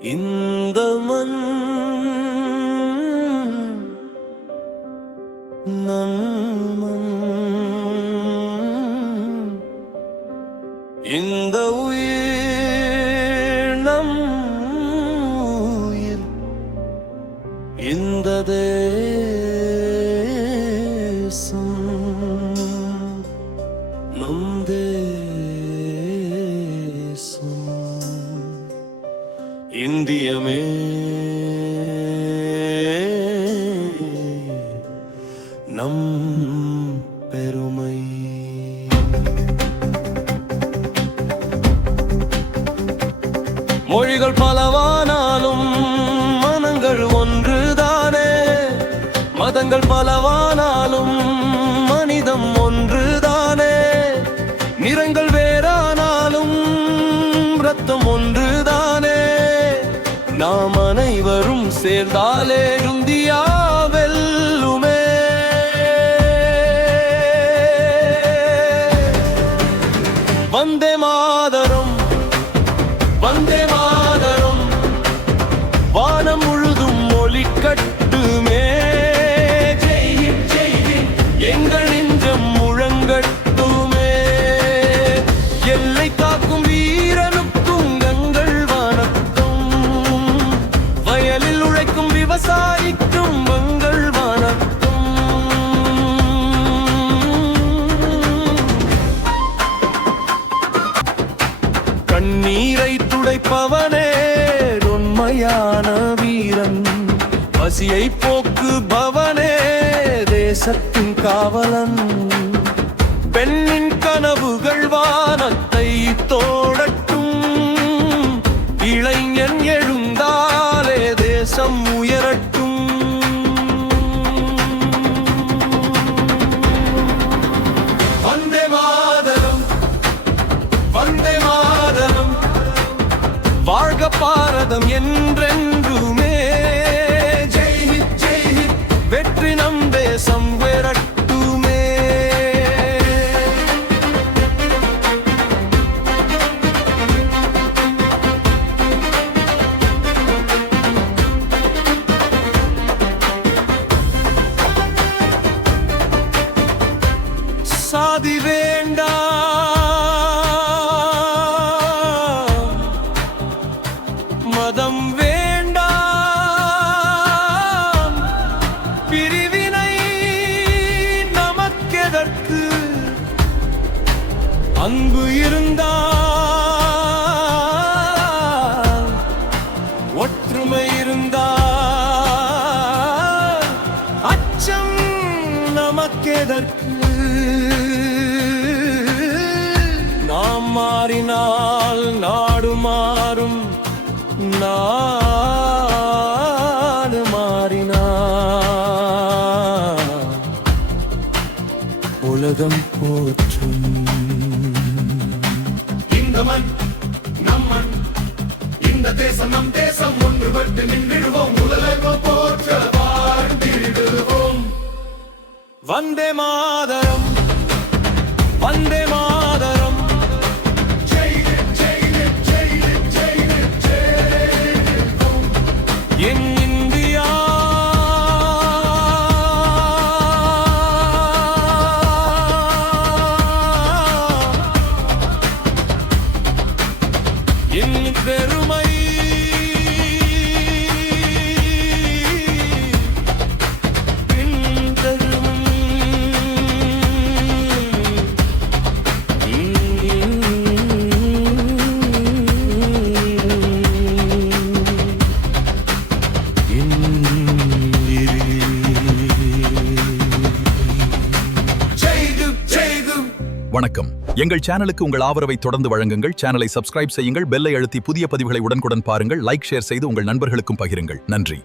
இந்த மண் நன்மண், இந்த உயிர் நம் உயிர், இந்த தேசம் நம் தேசம். இந்தியமே நம் பெருமை. மொழிகள் பலவானாலும் மனங்கள் ஒன்றுதானே, மதங்கள் பலவானாலும் மனிதம் ஒன்றுதானே, நிறங்கள் வேறானாலும் ரத்தம் ஒன்றுதானே. நாம் அனைவரும் சேர்ந்தாலே இந்தியா வெல்லுமே. வந்தே மாதரம், வந்தே மாதரம், வானம் முழுதும் ஒலிக்கட்டுமே. ஜெய் ஹிந்த், ஜெய் ஹிந்த், எங்கள் நெஞ்சம் முழங்கட்டுமே. எல்லை காக்கும் வீரனுக்கும் கங்கள் வணக்கம், வயலில் உழைக்கும் விவசாயிக்கும் மங்கள் வணக்கம். கண்ணீரை துடைப்பவனே உண்மையான வீரன், பசியை போக்குபவனே தேசத்தின் காவலன். பெண்ணின் கனவுகள் வானத்தை தோடட்டும், இளைஞன் எழுந்தாலே தேசம் உயரட்டும். வந்தே மாதரம், வந்தே மாதரம், வாழ்க பாரதம் என்றென்றுமே. ஜெய் ஹிந்த், ஜெய் ஹிந்த், வெற்றி நம் தேசம் உயரட்டுமே. சாதி வேண்டாம், மதம் வேண்டாம், பிரிவினை நமக்கெதற்கு? அன்பு இருந்தால், ஒற்றுமை இருந்தால், அச்சம் நமக்கெதற்கு? நாம் மாறினால் நாடு மாறும், நாடு மாறினால் உலகம் போற்றும். இந்த மண் நம் மண், இந்த தேசம் நம் தேசம், ஒன்றுபட்டு நின்றிடுவோம், உலகம் போற்ற வாழ்ந்திடுவோம். வந்தே மாதரம், வந்தே மாதரம், ஜெய் ஹிந்த், ஜெய் ஹிந்த், ஜெய் ஹிந்த், ஜெய் ஹிந்த், ஜெய் ஹிந்த். என் இந்தியா என் பெருமை. வணக்கம். எங்கள் சேனலுக்கு உங்கள் ஆதரவை தொடர்ந்து வழங்குங்கள். சேனலை சப்ஸ்கிரைப் செய்யுங்கள். பெல்லை அழுத்தி புதிய பதிவுகளை உடனுக்குடன் பாருங்கள். லைக், ஷேர் செய்து உங்கள் நண்பர்களுக்கும் பகிருங்கள். நன்றி.